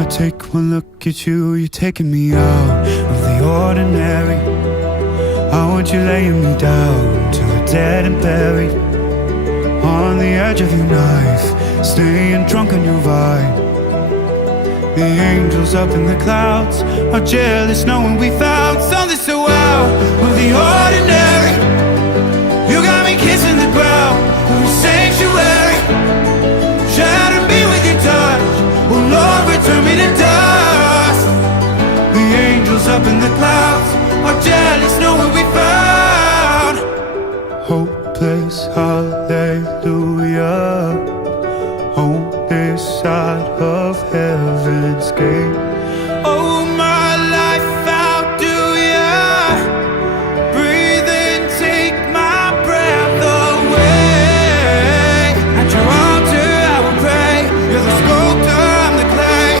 I take one look at you, you're taking me out of the ordinary. I want you laying me down to a dead and buried, on the edge of your knife, staying drunk on your vine. The angels up in the clouds are jealous knowing we found something so out of the ordinary. You got me kissing the ground, every sanctuary. Shatter me with your touch, oh Lord, return me to dust. The angels up in the clouds are jealous knowing we found hopeless hallelujah on this side of heaven's gate. Oh,